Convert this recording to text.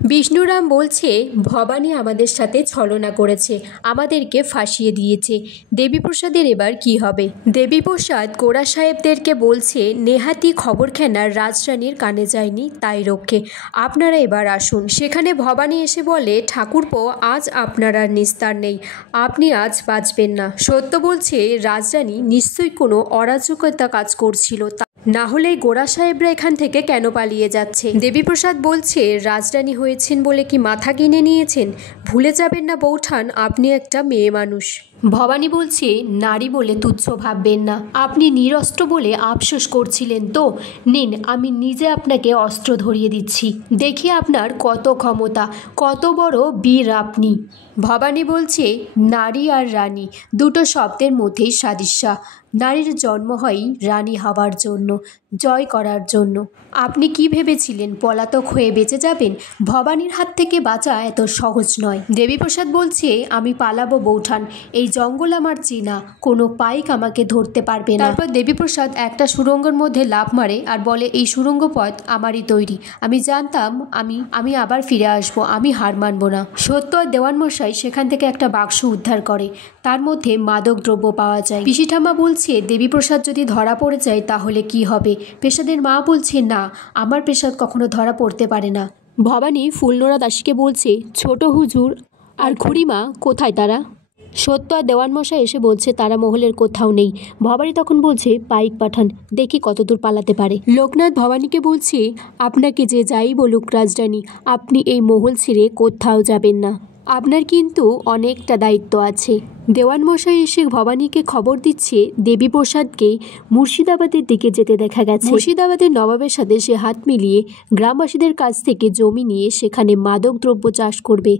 বিষ্ণুরাম বলছে ভবানী আমাদের সাথে ছলনা করেছে, আমাদেরকে ফাঁসিয়ে দিয়েছে। দেবীপ্রসাদের এবার কি হবে? দেবীপ্রসাদ গোড়া সাহেবদেরকে বলছে নেহাতি খবরখানা রাজরানীর কানে যায়নি, তাই রক্ষে আপনারা এবার আসুন। সেখানে ভবানী এসে বলে ঠাকুরপো, আজ আপনার আর নিস্তার নেই, আপনি আজ বাঁচবেন না। সত্য বলছে রাজরানী নিশ্চয়ই কোনো অরাজকতা কাজ করছিল, না হলে গোড়া সাহেবরা এখান থেকে কেন পালিয়ে যাচ্ছে? দেবীপ্রসাদ বলছে রাজরানী হয়েছেন বলে কি মাথা কিনে নিয়েছেন? ভুলে যাবেন না বৌঠান, আপনি একটা মেয়ে মানুষ। ভবানী বলছে নারী বলে তুচ্ছ ভাববেন না, আপনি নিরস্ত্র বলে আফসোস করছিলেন তো, নিন আমি নিজে আপনাকে অস্ত্র ধরিয়ে দিচ্ছি, দেখি আপনার কত ক্ষমতা, কত বড় বীর আপনি। ভবানী বলছে নারী আর রানী দুটো শব্দের মধ্যেই সাদৃশ্য। নারীর জন্ম হয় রানী হওয়ার জন্য, জয় করার জন্য। আপনি কি ভেবেছিলেন পলাতক হয়ে বেঁচে যাবেন? ভবানীর হাত থেকে বাঁচা এত সহজ নয়। দেবীপ্রসাদ বলছে আমি পালাবো বৌঠান, এই জঙ্গল আমার চেনা, কোনো পাইক আমাকে ধরতে পারবে না। তারপর দেবীপ্রসাদ একটা সুড়ঙ্গের মধ্যে লাফ মারে আর বলে এই সুড়ঙ্গ পথ আমারই তৈরি, আমি জানতাম আমি আবার ফিরে আসবো, আমি হার মানব না। সত্য আর দেওয়ানমশাই সেখান থেকে একটা বাক্স উদ্ধার করে, তার মধ্যে মাদক দ্রব্য পাওয়া যায়। পিসিঠাম্মা বলছে দেবীপ্রসাদ যদি ধরা পড়ে যায় তাহলে কি হবে? পেশাদের মা বলছে না, আমার পেশাদ কখনো ধরা পড়তে পারে না। ভবানী ফুলনোড়া দাসীকে বলছে ছোট হুজুর আর খুড়িমা কোথায় তারা? সত্য আর দেওয়ানমশাই এসে বলছে তারা মহলের কোথাও নেই। ভবানী তখন বলছে পাইক পাঠান, দেখি কতদূর পালাতে পারে। লোকনাথ ভবানীকে বলছে আপনাকে যে যাই বলুক রাজরানী, আপনি এই মহল ছেড়ে কোথাও যাবেন না, আপনার কিন্তু অনেকটা দায়িত্ব আছে। দেওয়ানমশাই এসে ভবানীকে খবর দিচ্ছে দেবীপ্রসাদকে মুর্শিদাবাদের দিকে যেতে দেখা গেছে। মুর্শিদাবাদের নবাবের সাথে সে হাত মিলিয়ে গ্রামবাসীদের কাছ থেকে জমি নিয়ে সেখানে মাদক দ্রব্য চাষ করবে।